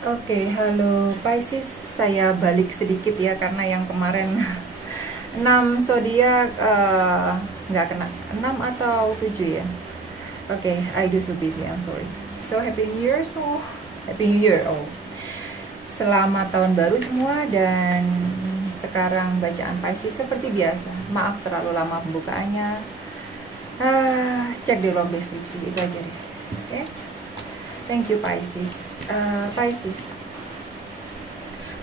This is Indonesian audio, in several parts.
Oke, halo Pisces, saya balik sedikit ya karena yang kemarin 6 zodiak nggak kena 6 atau 7 ya. Oke, I do so busy, I'm sorry. So happy new year, happy new year. Selamat tahun baru semua. Dan sekarang bacaan Pisces seperti biasa. Maaf terlalu lama pembukaannya. Cek di ruang deskripsi itu aja deh. Oke. Thank you Pisces.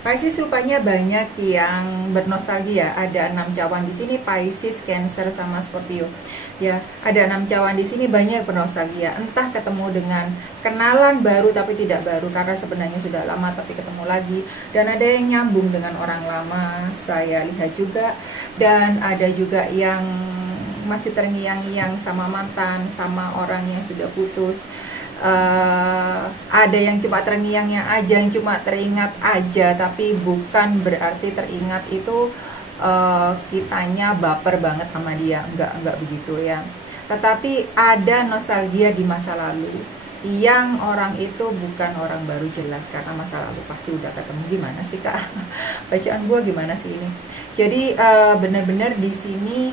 Pisces rupanya banyak yang bernostalgia. Ada 6 cawan di sini, Pisces, Cancer sama Scorpio. Ya, ada 6 cawan di sini banyak bernostalgia. Entah ketemu dengan kenalan baru tapi tidak baru karena sebenarnya sudah lama tapi ketemu lagi. Dan ada yang nyambung dengan orang lama, saya lihat juga. Dan ada juga yang masih terngiang-ngiang sama mantan, sama orang yang sudah putus. Ada yang cuma terngiang-ngiang aja, yang cuma teringat aja, tapi bukan berarti teringat itu kitanya baper banget sama dia, enggak begitu ya. Tetapi ada nostalgia di masa lalu yang orang itu bukan orang baru jelas karena masa lalu pasti udah ketemu. Gimana sih Kak? Bacaan gua gimana sih ini? Jadi benar-benar di sini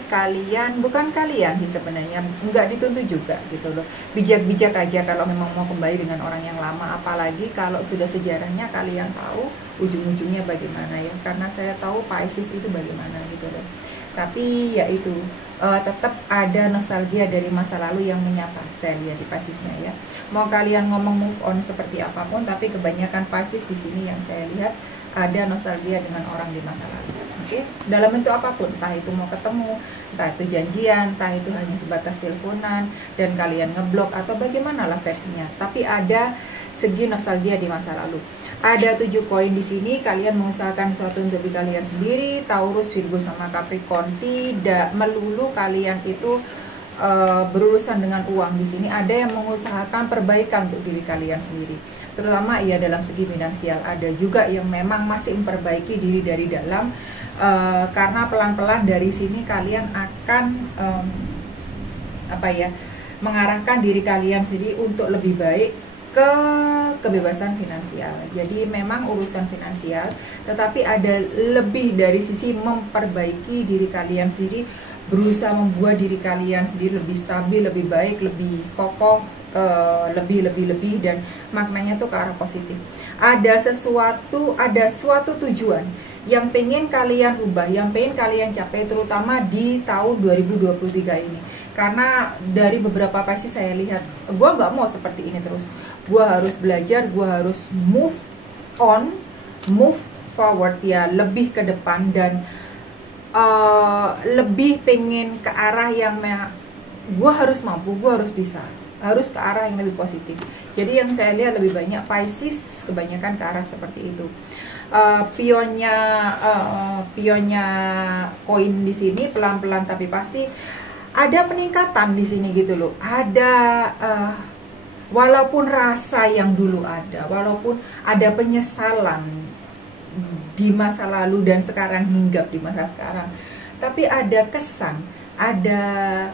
bukan kalian sih sebenarnya, nggak dituntut juga gitu loh. Bijak-bijak aja kalau memang mau kembali dengan orang yang lama, apalagi kalau sudah sejarahnya kalian tahu ujung-ujungnya bagaimana ya. Karena saya tahu Pisces itu bagaimana gitu loh. Tapi ya itu tetap ada nostalgia dari masa lalu yang menyapa saya lihat di Piscesnya ya. Mau kalian ngomong move on seperti apapun, tapi kebanyakan Pisces di sini yang saya lihat ada nostalgia dengan orang di masa lalu. Oke, dalam bentuk apapun, entah itu mau ketemu, entah itu janjian, entah itu hanya sebatas teleponan dan kalian ngeblok atau bagaimana versinya. Tapi ada segi nostalgia di masa lalu. Ada 7 koin di sini. Kalian mengusahakan sesuatu untuk diri kalian sendiri. Taurus, Virgo sama Capricorn. Tidak melulu kalian itu berurusan dengan uang. Di sini ada yang mengusahakan perbaikan untuk diri kalian sendiri, terutama ya dalam segi finansial. Ada juga yang memang masih memperbaiki diri dari dalam, karena pelan-pelan dari sini kalian akan mengarahkan diri kalian sendiri untuk lebih baik ke kebebasan finansial. Jadi memang urusan finansial, tetapi ada lebih dari sisi memperbaiki diri kalian sendiri, berusaha membuat diri kalian sendiri lebih stabil, lebih baik, lebih kokoh, lebih dan maknanya tuh ke arah positif. Ada suatu tujuan yang pengen kalian ubah, yang pengen kalian capai, terutama di tahun 2023 ini. Karena dari beberapa versi saya lihat, gue gak mau seperti ini terus. Gue harus belajar, gue harus move on, move forward ya, lebih ke depan dan lebih pengen ke arah yang gue harus mampu, gue harus bisa, harus ke arah yang lebih positif. Jadi yang saya lihat lebih banyak Pisces kebanyakan ke arah seperti itu. Pionnya koin di sini pelan-pelan tapi pasti ada peningkatan di sini gitu loh. Ada walaupun rasa yang dulu ada, walaupun ada penyesalan di masa lalu dan sekarang hinggap di masa sekarang, tapi ada kesan, ada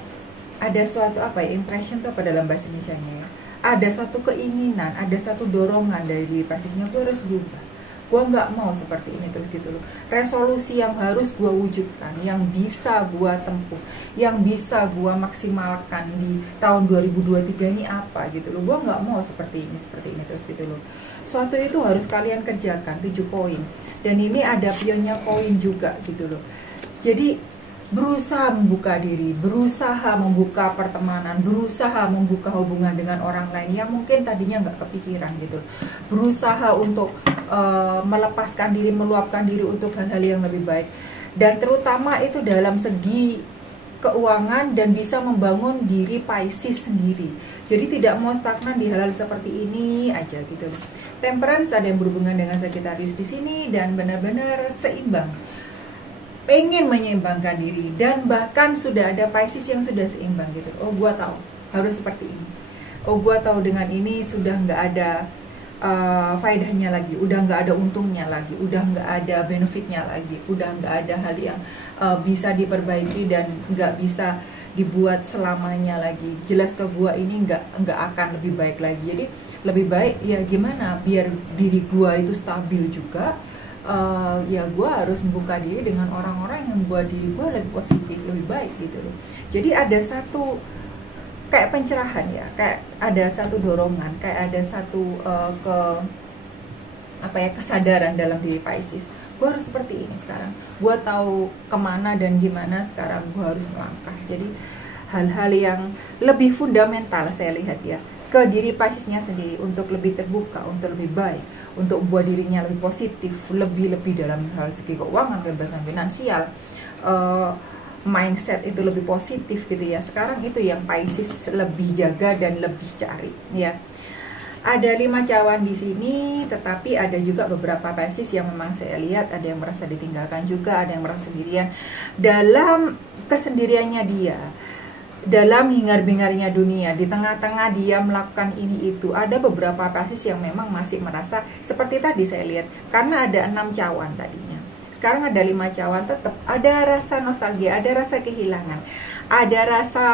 suatu impression tuh apa dalam bahasa Indonesianya ya, ada suatu keinginan, ada satu dorongan dari diri Piscesnya tuh harus berubah. Gue nggak mau seperti ini terus gitu loh. Resolusi yang harus gue wujudkan, yang bisa gue tempuh, yang bisa gue maksimalkan di tahun 2023 ini apa gitu loh. Gue nggak mau seperti ini terus gitu loh. Suatu itu harus kalian kerjakan. 7 koin. Dan ini ada pionnya koin juga gitu loh. Jadi berusaha membuka diri, berusaha membuka pertemanan, berusaha membuka hubungan dengan orang lain yang mungkin tadinya nggak kepikiran gitu. Berusaha untuk melepaskan diri, meluapkan diri untuk hal-hal yang lebih baik. Dan terutama itu dalam segi keuangan dan bisa membangun diri Pisces sendiri. Jadi tidak mau stagnan di hal-hal seperti ini aja gitu. Temperance ada yang berhubungan dengan Sagittarius di sini dan benar-benar seimbang. Pengen menyeimbangkan diri dan bahkan sudah ada Pisces yang sudah seimbang gitu. Oh, gua tahu harus seperti ini. Oh, gua tahu dengan ini sudah nggak ada faedahnya lagi, udah nggak ada untungnya lagi, udah nggak ada benefitnya lagi, udah nggak ada hal yang bisa diperbaiki dan nggak bisa dibuat selamanya lagi. Jelas ke gua ini nggak akan lebih baik lagi. Jadi lebih baik ya gimana biar diri gua itu stabil juga. Ya gue harus membuka diri dengan orang-orang yang buat diri gue lebih positif, lebih baik gitu loh. Jadi ada satu kayak pencerahan ya, kayak ada satu dorongan, kayak ada satu kesadaran dalam diri Pisces. Gue harus seperti ini sekarang. Gue tahu kemana dan gimana sekarang gue harus melangkah. Jadi hal-hal yang lebih fundamental saya lihat ya ke diri Piscesnya sendiri untuk lebih terbuka, untuk lebih baik, untuk membuat dirinya lebih positif, lebih dalam hal segi keuangan, kebebasan finansial, mindset itu lebih positif gitu ya. Sekarang itu yang Pisces lebih jaga dan lebih cari ya. Ada 5 cawan di sini, tetapi ada juga beberapa Pisces yang memang saya lihat ada yang merasa ditinggalkan juga, ada yang merasa sendirian dalam kesendiriannya dia. Dalam hingar-bingarnya dunia, di tengah-tengah dia melakukan ini itu, ada beberapa Pisces yang memang masih merasa seperti tadi saya lihat, karena ada 6 cawan tadinya, sekarang ada 5 cawan, tetap ada rasa nostalgia, ada rasa kehilangan, ada rasa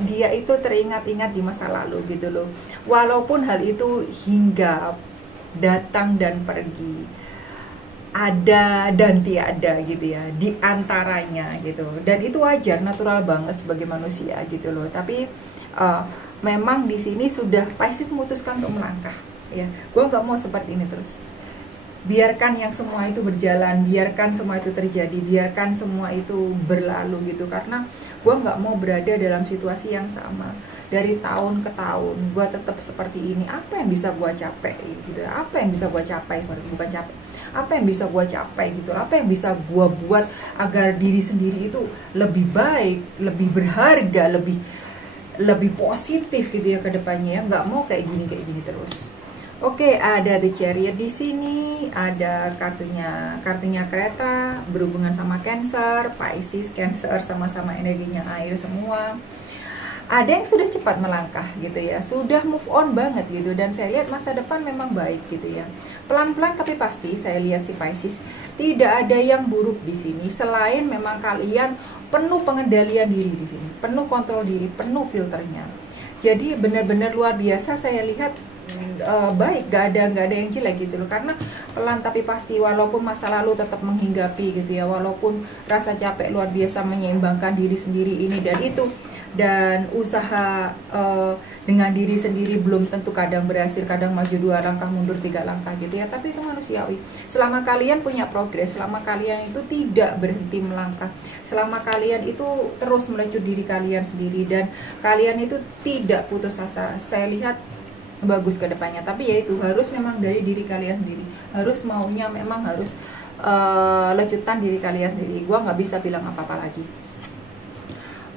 dia itu teringat-ingat di masa lalu gitu loh, walaupun hal itu hingga datang dan pergi, ada dan tiada gitu ya di antaranya gitu, dan itu wajar, natural banget sebagai manusia gitu loh. Tapi memang di sini sudah Pisces memutuskan untuk melangkah ya. Gue nggak mau seperti ini terus, biarkan yang semua itu berjalan, biarkan semua itu terjadi, biarkan semua itu berlalu gitu, karena gue nggak mau berada dalam situasi yang sama dari tahun ke tahun. Gue tetap seperti ini, apa yang bisa gue capai gitu, apa yang bisa gue capai, bukan capai, apa yang bisa gue capai gitu, apa yang bisa gue buat agar diri sendiri itu lebih baik, lebih berharga, lebih positif gitu ya ke depannya ya. Nggak mau kayak gini terus. Oke, ada The Chariot di sini, ada kartunya kereta, berhubungan sama Cancer, Pisces, Cancer sama-sama energinya air semua. Ada yang sudah cepat melangkah gitu ya, sudah move on banget gitu, dan saya lihat masa depan memang baik gitu ya. Pelan-pelan tapi pasti saya lihat si Pisces tidak ada yang buruk di sini, selain memang kalian penuh pengendalian diri di sini, penuh kontrol diri, penuh filternya. Jadi benar-benar luar biasa saya lihat. Baik, gak ada yang jelek gitu loh, karena pelan tapi pasti, walaupun masa lalu tetap menghinggapi gitu ya, walaupun rasa capek luar biasa menyeimbangkan diri sendiri ini dan itu, dan usaha dengan diri sendiri belum tentu kadang berhasil, kadang maju 2 langkah mundur 3 langkah gitu ya, tapi itu manusiawi. Selama kalian punya progres, selama kalian itu tidak berhenti melangkah, selama kalian itu terus melecut diri kalian sendiri dan kalian itu tidak putus asa, saya lihat bagus ke depannya. Tapi ya itu harus memang dari diri kalian sendiri, harus maunya memang harus lecutan diri kalian sendiri. Gua nggak bisa bilang apa-apa lagi.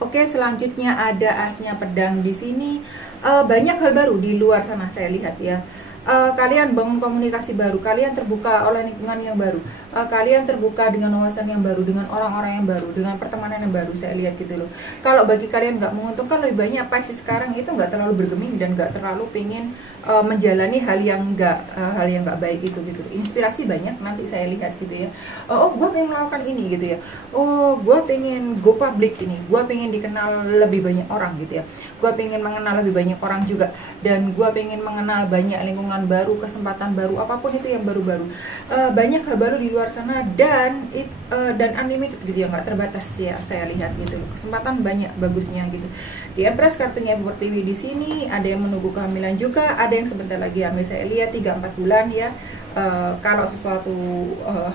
Oke, selanjutnya ada asnya pedang di sini. Banyak hal baru di luar sana saya lihat ya. Kalian bangun komunikasi baru, kalian terbuka oleh lingkungan yang baru, kalian terbuka dengan wawasan yang baru, dengan orang-orang yang baru, dengan pertemanan yang baru, saya lihat gitu loh. Kalau bagi kalian nggak menguntungkan, lebih banyak Pisces sekarang itu nggak terlalu bergeming dan nggak terlalu pengen menjalani hal yang nggak baik itu gitu. Inspirasi banyak nanti saya lihat gitu ya. Oh, gue pengen melakukan ini gitu ya. Oh, gue pengen go public ini, gue pengen dikenal lebih banyak orang gitu ya. Gue pengen mengenal lebih banyak orang juga, dan gue pengen mengenal banyak lingkungan baru, kesempatan baru, apapun itu yang baru-baru. Banyak hal baru di luar sana dan unlimited gitu ya, nggak terbatas ya saya lihat gitu. Kesempatan banyak bagusnya gitu. Di Empress kartunya Ibu Pertiwi di sini, ada yang menunggu kehamilan juga, ada yang sebentar lagi hamil saya lihat 3-4 bulan ya. Kalau sesuatu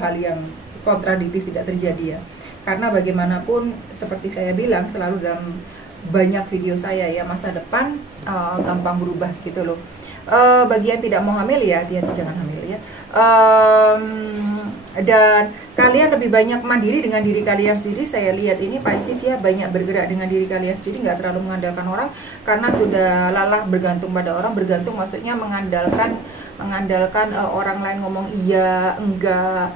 hal yang kontradiktif tidak terjadi ya. Karena bagaimanapun seperti saya bilang selalu dalam banyak video saya ya, masa depan gampang berubah gitu loh. Bagi yang tidak mau hamil ya, hati-hati jangan hamil ya. Dan kalian lebih banyak mandiri dengan diri kalian sendiri. Saya lihat ini Pisces ya, banyak bergerak dengan diri kalian sendiri, nggak terlalu mengandalkan orang, karena sudah lelah bergantung pada orang. Bergantung maksudnya mengandalkan orang lain ngomong iya, enggak,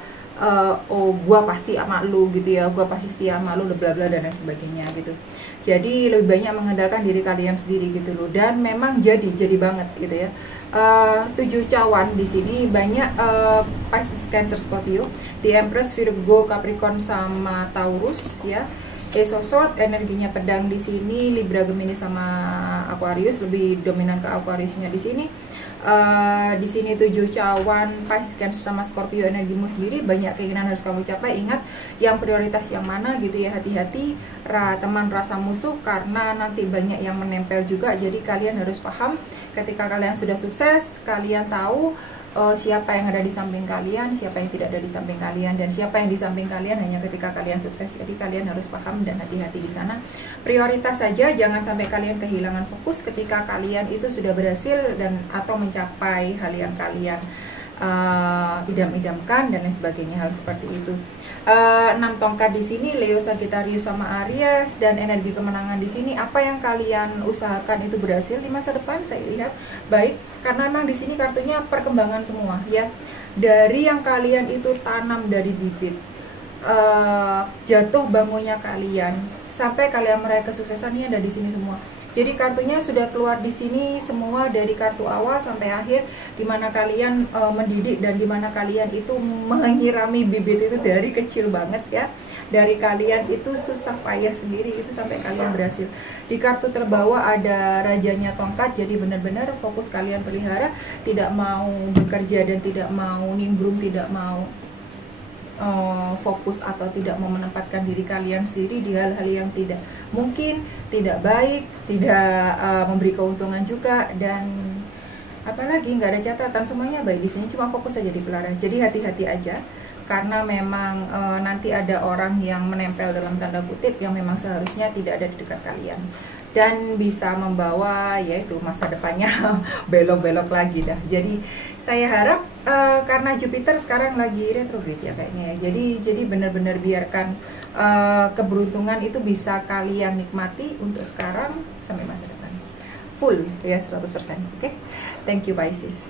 oh gua pasti sama lu gitu ya, gua pasti setia sama lu, bla bla dan lain sebagainya gitu. Jadi lebih banyak mengandalkan diri kalian sendiri gitu loh, dan memang jadi banget gitu ya. 7 cawan di sini banyak Pisces, Cancer, Scorpio, di Empress, Virgo, Capricorn sama Taurus ya. Ace of Swords energinya pedang di sini, Libra, Gemini sama Aquarius, lebih dominan ke Aquariusnya di sini. Di sini 7 cawan, Pisces, Cancer sama Scorpio, energimu sendiri banyak keinginan harus kamu capai. Ingat yang prioritas yang mana gitu ya, hati-hati teman rasa musuh, karena nanti banyak yang menempel juga. Jadi kalian harus paham, ketika kalian sudah sukses, kalian tahu siapa yang ada di samping kalian, siapa yang tidak ada di samping kalian, dan siapa yang di samping kalian hanya ketika kalian sukses. Jadi kalian harus paham dan hati-hati di sana. Prioritas saja, jangan sampai kalian kehilangan fokus ketika kalian itu sudah berhasil dan atau mencapai hal yang kalian idam-idamkan dan lain sebagainya, hal seperti itu. 6 tongkat di sini Leo, Sagittarius sama Aries, dan energi kemenangan di sini. Apa yang kalian usahakan itu berhasil di masa depan, saya lihat baik, karena memang di sini kartunya perkembangan semua ya. Dari yang kalian itu tanam dari bibit, jatuh bangunnya kalian sampai kalian meraih kesuksesan, ini ada di sini semua. Jadi kartunya sudah keluar di sini semua, dari kartu awal sampai akhir, dimana kalian mendidik dan dimana kalian itu menyirami bibit itu dari kecil banget ya. Dari kalian itu susah payah sendiri itu sampai kalian berhasil. Di kartu terbawah ada rajanya tongkat, jadi benar-benar fokus kalian pelihara, tidak mau bekerja dan tidak mau nimbrung, tidak mau fokus atau tidak mau menempatkan diri kalian sendiri di hal-hal yang tidak mungkin, tidak baik, tidak memberi keuntungan juga, dan apalagi nggak ada catatan, semuanya baik di sini, cuma fokus saja di pelihara. Jadi hati-hati aja, karena memang nanti ada orang yang menempel dalam tanda kutip yang memang seharusnya tidak ada di dekat kalian, dan bisa membawa yaitu masa depannya belok-belok lagi dah. Jadi saya harap karena Jupiter sekarang lagi retrograde ya kayaknya ya, jadi benar-benar biarkan keberuntungan itu bisa kalian nikmati untuk sekarang sampai masa depan full ya, 100%. Oke, thank you Pisces.